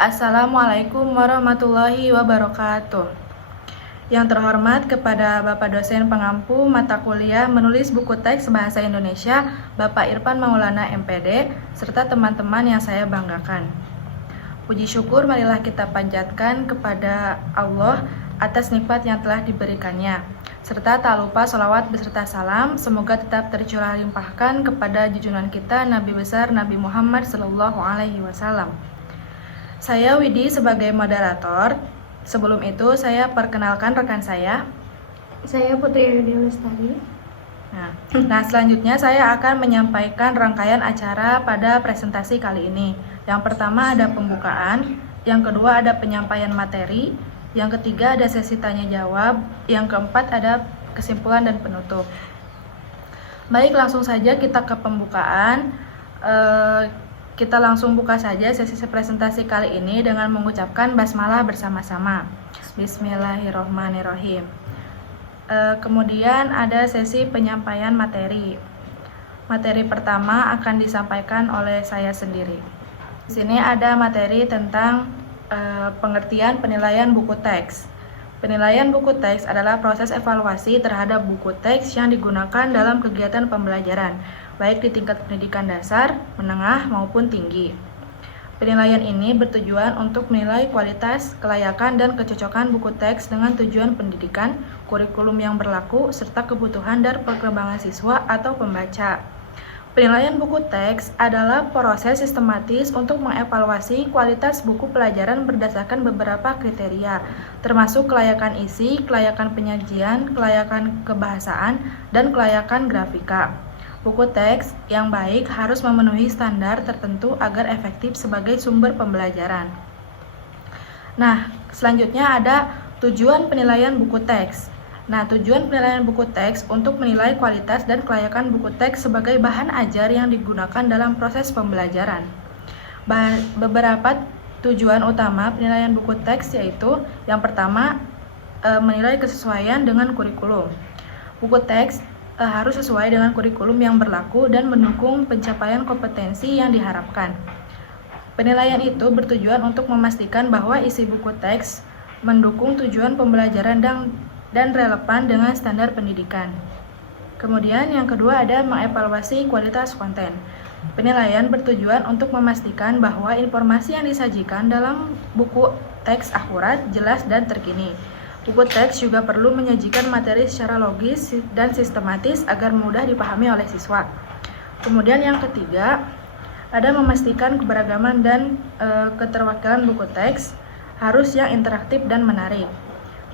Assalamualaikum warahmatullahi wabarakatuh. Yang terhormat kepada Bapak dosen pengampu mata kuliah menulis buku teks bahasa Indonesia, Bapak Irfan Maulana MPD, serta teman-teman yang saya banggakan. Puji syukur marilah kita panjatkan kepada Allah atas nikmat yang telah diberikannya, serta tak lupa sholawat beserta salam semoga tetap tercurah limpahkan kepada junjungan kita Nabi besar Nabi Muhammad SAW. Saya Widi sebagai moderator. Sebelum itu saya perkenalkan rekan saya. Saya Putri Edi Lestari. Nah, selanjutnya saya akan menyampaikan rangkaian acara pada presentasi kali ini. Yang pertama ada pembukaan, yang kedua ada penyampaian materi, yang ketiga ada sesi tanya jawab, yang keempat ada kesimpulan dan penutup. Baik, langsung saja kita ke pembukaan. Kita langsung buka saja sesi presentasi kali ini dengan mengucapkan basmalah bersama-sama. Bismillahirrohmanirrohim. Kemudian ada sesi penyampaian materi. Materi pertama akan disampaikan oleh saya sendiri. Di sini ada materi tentang pengertian penilaian buku teks. Penilaian buku teks adalah proses evaluasi terhadap buku teks yang digunakan dalam kegiatan pembelajaran, baik di tingkat pendidikan dasar, menengah, maupun tinggi. Penilaian ini bertujuan untuk menilai kualitas, kelayakan, dan kecocokan buku teks dengan tujuan pendidikan, kurikulum yang berlaku, serta kebutuhan dan perkembangan siswa atau pembaca. Penilaian buku teks adalah proses sistematis untuk mengevaluasi kualitas buku pelajaran berdasarkan beberapa kriteria, termasuk kelayakan isi, kelayakan penyajian, kelayakan kebahasaan, dan kelayakan grafika. Buku teks yang baik harus memenuhi standar tertentu agar efektif sebagai sumber pembelajaran. Nah, selanjutnya ada tujuan penilaian buku teks. Nah, tujuan penilaian buku teks untuk menilai kualitas dan kelayakan buku teks sebagai bahan ajar yang digunakan dalam proses pembelajaran. Beberapa tujuan utama penilaian buku teks yaitu yang pertama, menilai kesesuaian dengan kurikulum. Buku teks harus sesuai dengan kurikulum yang berlaku dan mendukung pencapaian kompetensi yang diharapkan. Penilaian itu bertujuan untuk memastikan bahwa isi buku teks mendukung tujuan pembelajaran dan relevan dengan standar pendidikan. Kemudian yang kedua ada mengevaluasi kualitas konten. Penilaian bertujuan untuk memastikan bahwa informasi yang disajikan dalam buku teks akurat, jelas, dan terkini. Buku teks juga perlu menyajikan materi secara logis dan sistematis agar mudah dipahami oleh siswa. Kemudian yang ketiga ada memastikan keberagaman dan keterwakilan buku teks harus yang interaktif dan menarik.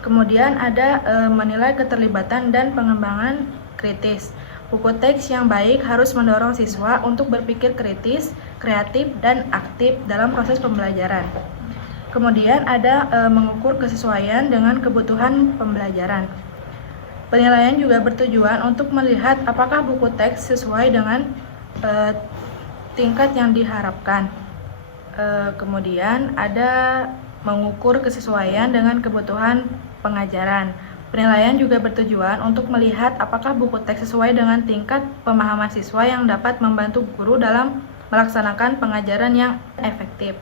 Kemudian ada menilai keterlibatan dan pengembangan kritis. Buku teks yang baik harus mendorong siswa untuk berpikir kritis, kreatif, dan aktif dalam proses pembelajaran. Kemudian ada mengukur kesesuaian dengan kebutuhan pembelajaran. Penilaian juga bertujuan untuk melihat apakah buku teks sesuai dengan tingkat yang diharapkan. Kemudian ada mengukur kesesuaian dengan kebutuhan pengajaran. Penilaian juga bertujuan untuk melihat apakah buku teks sesuai dengan tingkat pemahaman siswa yang dapat membantu guru dalam melaksanakan pengajaran yang efektif.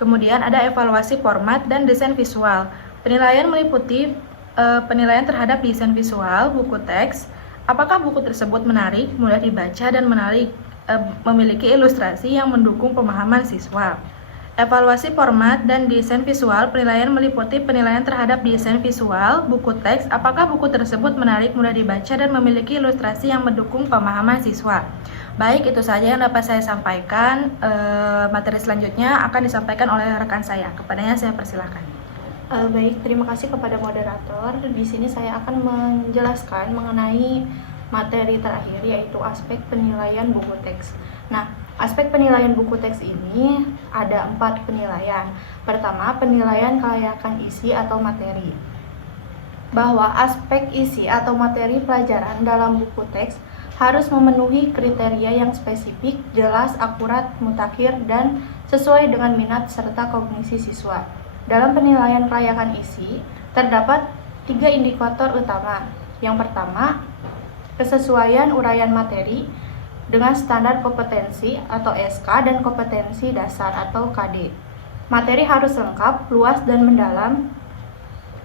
Kemudian ada evaluasi format dan desain visual. Penilaian meliputi penilaian terhadap desain visual buku teks. Apakah buku tersebut menarik, mudah dibaca, dan memiliki ilustrasi yang mendukung pemahaman siswa. Evaluasi format dan desain visual. Penilaian meliputi penilaian terhadap desain visual buku teks. Apakah buku tersebut menarik, mudah dibaca, dan memiliki ilustrasi yang mendukung pemahaman siswa. Baik, itu saja yang dapat saya sampaikan. Materi selanjutnya akan disampaikan oleh rekan saya. Kepadanya saya persilahkan. Baik, terima kasih kepada moderator. Di sini saya akan menjelaskan mengenai materi terakhir, yaitu aspek penilaian buku teks. Nah, aspek penilaian buku teks ini ada 4 penilaian. Pertama, penilaian kelayakan isi atau materi. Bahwa aspek isi atau materi pelajaran dalam buku teks harus memenuhi kriteria yang spesifik, jelas, akurat, mutakhir, dan sesuai dengan minat serta kognisi siswa. Dalam penilaian kelayakan isi, terdapat 3 indikator utama. Yang pertama, kesesuaian uraian materi dengan standar kompetensi atau SK dan kompetensi dasar atau KD. Materi harus lengkap, luas, dan mendalam,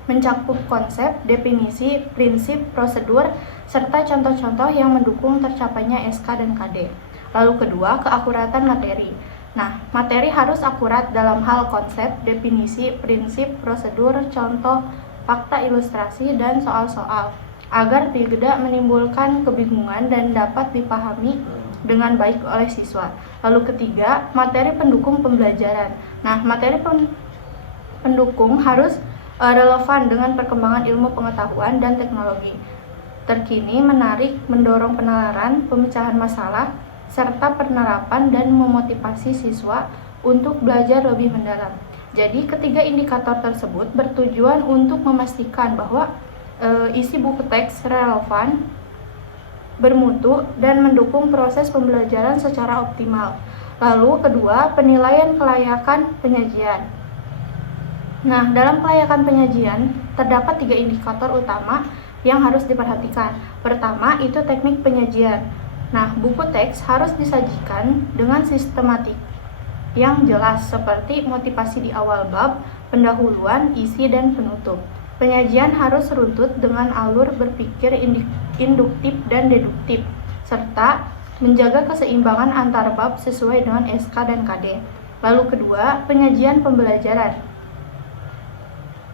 mencakup konsep, definisi, prinsip, prosedur, serta contoh-contoh yang mendukung tercapainya SK dan KD. Lalu kedua, keakuratan materi. Nah, materi harus akurat dalam hal konsep, definisi, prinsip, prosedur, contoh, fakta ilustrasi, dan soal-soal, agar tidak menimbulkan kebingungan dan dapat dipahami dengan baik oleh siswa. Lalu ketiga, materi pendukung pembelajaran. Nah, materi pendukung harus relevan dengan perkembangan ilmu pengetahuan dan teknologi terkini, menarik, mendorong penalaran, pemecahan masalah, serta penerapan dan memotivasi siswa untuk belajar lebih mendalam. Jadi ketiga indikator tersebut bertujuan untuk memastikan bahwa isi buku teks relevan, bermutu, dan mendukung proses pembelajaran secara optimal. Lalu kedua, penilaian kelayakan penyajian. Nah, dalam kelayakan penyajian terdapat 3 indikator utama yang harus diperhatikan. Pertama, itu teknik penyajian. Nah, buku teks harus disajikan dengan sistematik yang jelas seperti motivasi di awal bab, pendahuluan, isi, dan penutup. Penyajian harus runtut dengan alur berpikir induktif dan deduktif, serta menjaga keseimbangan antar bab sesuai dengan SK dan KD. Lalu kedua, penyajian pembelajaran.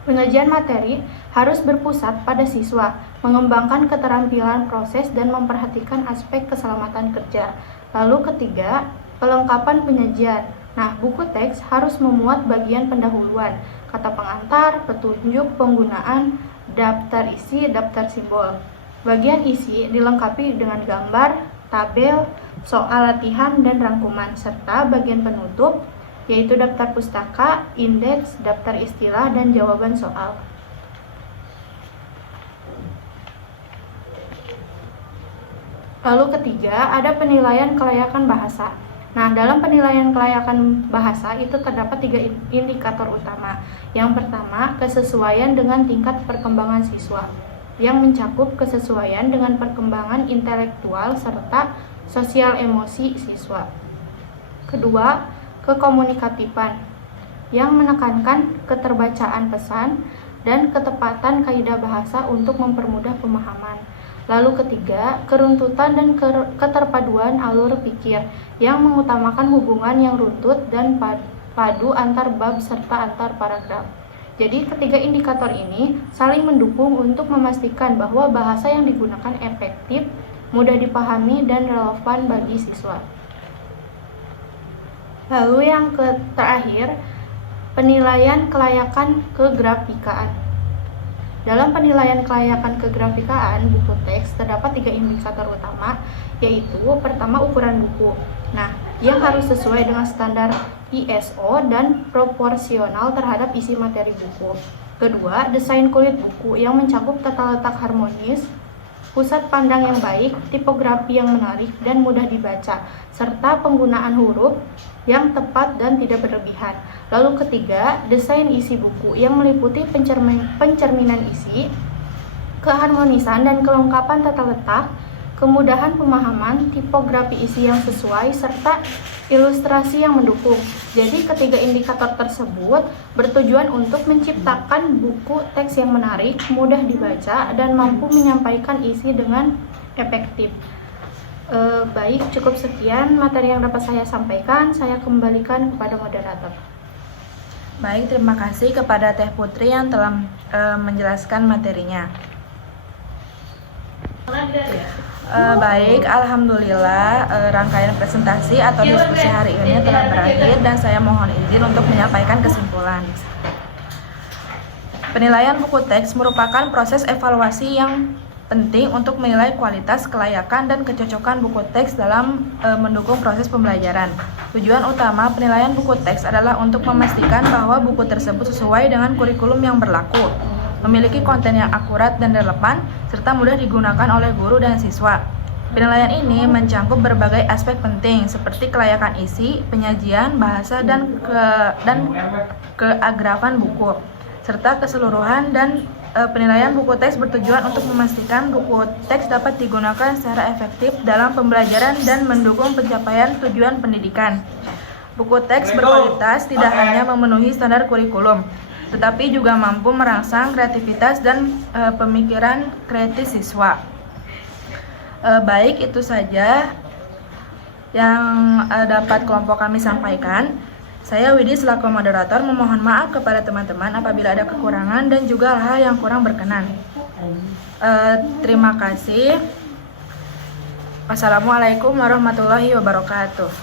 Penyajian materi harus berpusat pada siswa, mengembangkan keterampilan proses dan memperhatikan aspek keselamatan kerja. Lalu ketiga, pelengkapan penyajian. Nah, buku teks harus memuat bagian pendahuluan, kata pengantar, petunjuk penggunaan, daftar isi, daftar simbol. Bagian isi dilengkapi dengan gambar, tabel, soal latihan, dan rangkuman, serta bagian penutup yaitu daftar pustaka, indeks, daftar istilah, dan jawaban soal. Lalu ketiga, ada penilaian kelayakan bahasa. Nah, dalam penilaian kelayakan bahasa itu terdapat 3 indikator utama. Yang pertama, kesesuaian dengan tingkat perkembangan siswa, yang mencakup kesesuaian dengan perkembangan intelektual serta sosial emosi siswa. Kedua, kekomunikatifan, yang menekankan keterbacaan pesan dan ketepatan kaidah bahasa untuk mempermudah pemahaman. Lalu ketiga, keruntutan dan keterpaduan alur pikir, yang mengutamakan hubungan yang runtut dan padu antar bab serta antar paragraf. Jadi ketiga indikator ini saling mendukung untuk memastikan bahwa bahasa yang digunakan efektif, mudah dipahami, dan relevan bagi siswa. Lalu yang terakhir, penilaian kelayakan kegrafikaan. Dalam penilaian kelayakan kegrafikaan buku teks terdapat 3 indikator utama, yaitu pertama, ukuran buku. Nah, yang harus sesuai dengan standar ISO dan proporsional terhadap isi materi buku. Kedua, desain kulit buku yang mencakup tata letak harmonis, pusat pandang yang baik, tipografi yang menarik dan mudah dibaca, serta penggunaan huruf yang tepat dan tidak berlebihan. Lalu ketiga, desain isi buku yang meliputi pencerminan isi, keharmonisan dan kelengkapan tata letak, kemudahan pemahaman, tipografi isi yang sesuai, serta ilustrasi yang mendukung. Jadi ketiga indikator tersebut bertujuan untuk menciptakan buku teks yang menarik, mudah dibaca, dan mampu menyampaikan isi dengan efektif. Baik, cukup sekian materi yang dapat saya sampaikan. Saya kembalikan kepada moderator. Baik, terima kasih kepada Teh Putri yang telah menjelaskan materinya. Baik, alhamdulillah rangkaian presentasi atau diskusi hari ini telah berakhir dan saya mohon izin untuk menyampaikan kesimpulan. Penilaian buku teks merupakan proses evaluasi yang penting untuk menilai kualitas, kelayakan, dan kecocokan buku teks dalam mendukung proses pembelajaran. Tujuan utama penilaian buku teks adalah untuk memastikan bahwa buku tersebut sesuai dengan kurikulum yang berlaku, memiliki konten yang akurat dan relevan, serta mudah digunakan oleh guru dan siswa. Penilaian ini mencakup berbagai aspek penting seperti kelayakan isi, penyajian, bahasa, dan keagrafan buku, serta keseluruhan. Dan penilaian buku teks bertujuan untuk memastikan buku teks dapat digunakan secara efektif dalam pembelajaran dan mendukung pencapaian tujuan pendidikan. Buku teks berkualitas tidak hanya memenuhi standar kurikulum, tetapi juga mampu merangsang kreativitas dan pemikiran kritis siswa. Baik, itu saja yang dapat kelompok kami sampaikan. Saya Widi selaku moderator memohon maaf kepada teman-teman apabila ada kekurangan dan juga hal yang kurang berkenan. Terima kasih. Wassalamualaikum warahmatullahi wabarakatuh.